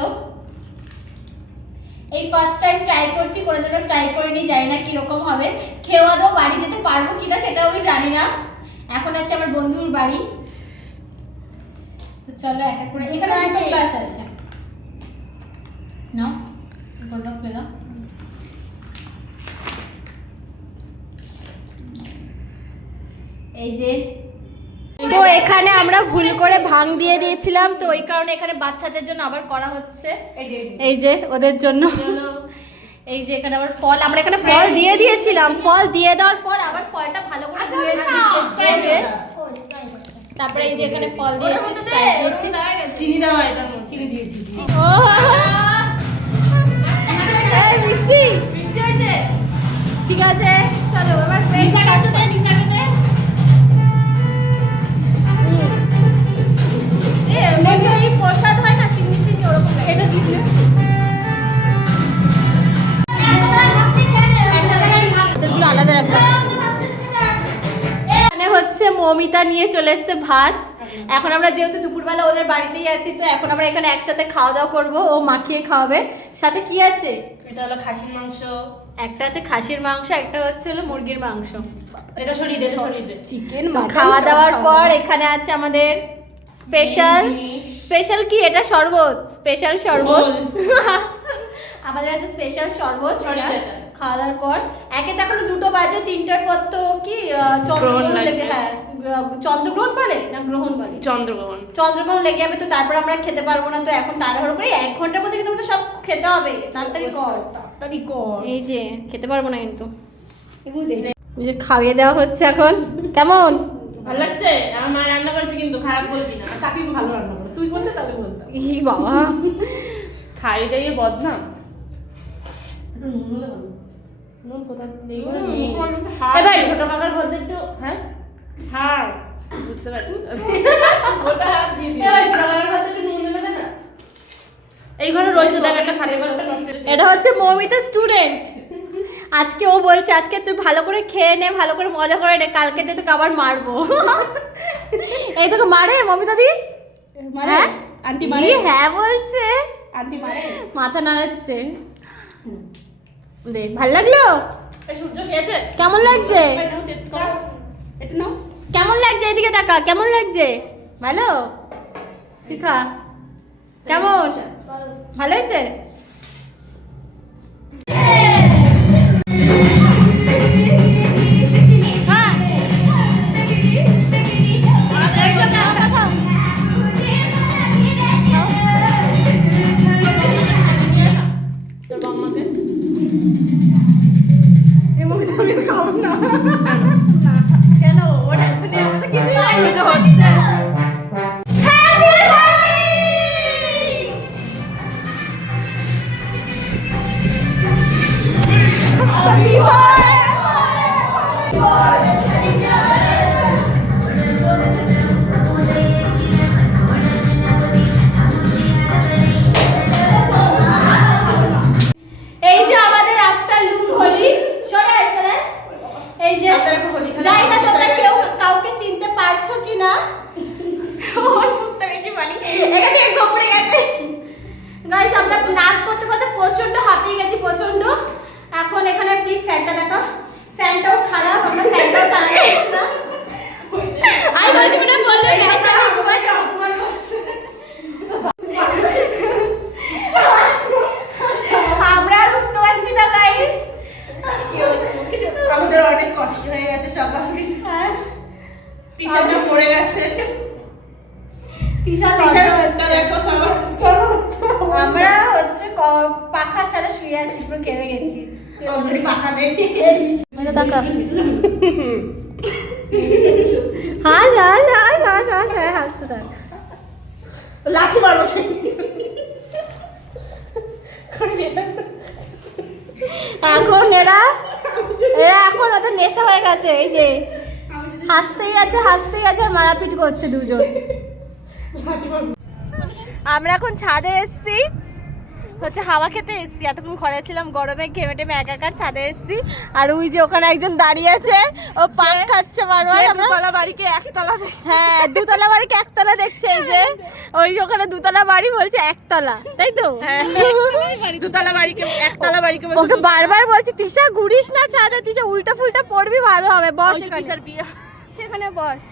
চলো এই first time try করছি, কোনোদিনও ট্রাই করিনি, জানি না কিরকম হবে, খেওয়া দাও বাড়ি যেতে পারবো কিনা সেটাও আমি জানি না। এখন আছে আমার বন্ধুর বাড়ি, তো চলো এক এক করে। এখানে দুটো গ্লাস আছে, নাও কোনটা খুলে দাও। এই যে তো এখানে আমরা ভুল করে ভাং দিয়ে দিয়েছিলাম, তো ওই কারণে এখানে বাচ্চাদের জন্য আবার করা হচ্ছে, এই যে ওদের জন্য। এই যে এখানে আবার ফল, আমরা এখানে ফল দিয়ে দিয়েছিলাম, ফল দিয়ে দেওয়ার পর আবার ফলটা ভালো করে ধুয়ে তারপরে এই যে এখানে ফল দিয়েছি, চিনি দেওয়া, এটা চিনি দিয়েছি। ও এই মিষ্টি মিষ্টি হয়েছে, ঠিক আছে চলো এবার প্রসাদ হয় না সিঙ্গি সিঙ্গি ওরকম, এটা দিলে আলাদা রাখবো। এখানে হচ্ছে মৌমিতা নিয়ে চলে এসছে ভাত। এখন আমরা যেহেতু দুপুরবেলা ওদের বাড়িতেই আছি, তো এখন আমরা এখানে একসাথে খাওয়া দাওয়া করবো, ও মাখিয়ে খাওয়াবে। সাথে কি আছে? এটা হলো খাসির মাংস, একটা আছে খাসির মাংস, একটা হচ্ছে হলো মুরগির মাংস। এটা সরিয়ে দে, এটা সরিয়ে দে। চিকেন খাওয়া দাওয়ার পর এখানে আছে আমাদের স্পেশাল কি এটা শরবত, স্পেশাল শরবত আমাদের আছে স্পেশাল শরবত। খাওয়া দাওয়ার পর একে তো এখন 2টো বাজে, 3টার পর তো কি চন্দ্রগ্রহণ লেগে, হ্যাঁ চন্দ্রগ্রহণ বলে না গ্রহণ বলে, চন্দ্রগ্রহণ লেগে যাবে, তো তারপর আমরা খেতে পারবো না। তো এখন তাড়াহুড়ো করে 1 ঘন্টার মধ্যে কিন্তু আমাদের সব খেতে হবে, তাড়াতাড়ি কর। এই যে খেতে পারবো না কিন্তু, এই যে খাইয়ে দেওয়া হচ্ছে এখন। কেমন ভালো লাগছে? আমার মা রান্না করেছে কিন্তু, খারাপ বলবি না। কাকি ভালো রান্না করে, তুই বলতে তাহলে বলতাম। ই বাবা খাই দাইয়ে বদনাম। নুন কোথায় নেই? এ ভাই ছোট কাকার ঘর একটু, হ্যাঁ হ্যাঁ বুঝতে পারছি। ওটা হাত দিয়ে দিই। এ ভাই ছোট কাকার ঘর একটু নুন এনে দে না। এই ঘরে রয়েছে দেখ একটা খাটে ঘরটা নষ্ট। এটা হচ্ছে মৌমিতা স্টুডেন্ট। আজকে ও বলছে আজকে তুই ভালো করে খেয়ে নে, ভালো করে মজা করে নে, কালকে দিয়ে তোকে আবার মারবো। এই তোকে মারে মৌমিতা দি? হ্যাঁ আন্টি মারে? হ্যাঁ বলছে, আন্টি মারে, মাথা নাড়াচ্ছে। দে ভালো লাগলো? এই সূর্য খেয়েছে? কেমন লাগছে? এটা নাও। কেমন লাগছে? এদিকে তাকা, কেমন লাগছে? ভালো? তুই খা। কেমন? ভালো হয়েছে? নাচ করতে করতে প্রচন্ড হাঁপিয়ে গেছি, প্রচন্ড। এখন এখানে ঠিক ফ্যানটা দেখা, ফ্যানটাও খারাপ, আমরা ফ্যানটাও চালাতে পারছি না। আমি বলছি মনে বললে ফ্যান চালাবো আমরা আর উঠতে পারছি না গাইস। আমাদের অনেক কষ্ট হয়ে গেছে সকালে। হ্যাঁ টি-শার্টটা পড়ে গেছে, টি-শার্টটা দেখো সবার। আমরা হচ্ছে পাখা ছাড়া শুয়ে আছি, পুরো কেঁপে গেছি। অলরেডি পাখা নেই। এটা দেখা হাস হাস হাস হাস হাস হাসতে থাক। লাঠি মারবো। এখন এরা এখন ওদের নেশা হয়ে গেছে, এই যে হাসতেই আছে আর মারাপিট করছে দুজন। আমরা এখন ছাদে এসেছি, হচ্ছে হাওয়া খেতে এসেছি, এতক্ষণ ঘরে ছিলাম গরমে ঘেমে টেমে একাকার, ছাদে এসেছি। আর ওই যে ওখানে একজন দাঁড়িয়ে আছে, ও পাক খাচ্ছে বারবার। দুতলা বাড়িকে একতলা হ্যাঁ, দুতলা বাড়িকে একতলা দেখছে। এই যে ওই ওখানে দুতলা বাড়ি বলছে একতলা, তাই তো? দুতলা বাড়িকে একতলা বাড়িকে ওকে বারবার বলছি তিশা ঘুরিস না ছাদে, তিশা উল্টা ফুলটা পড়বি ভালো হবে, বস তিশার বিয়ে সেখানে বস।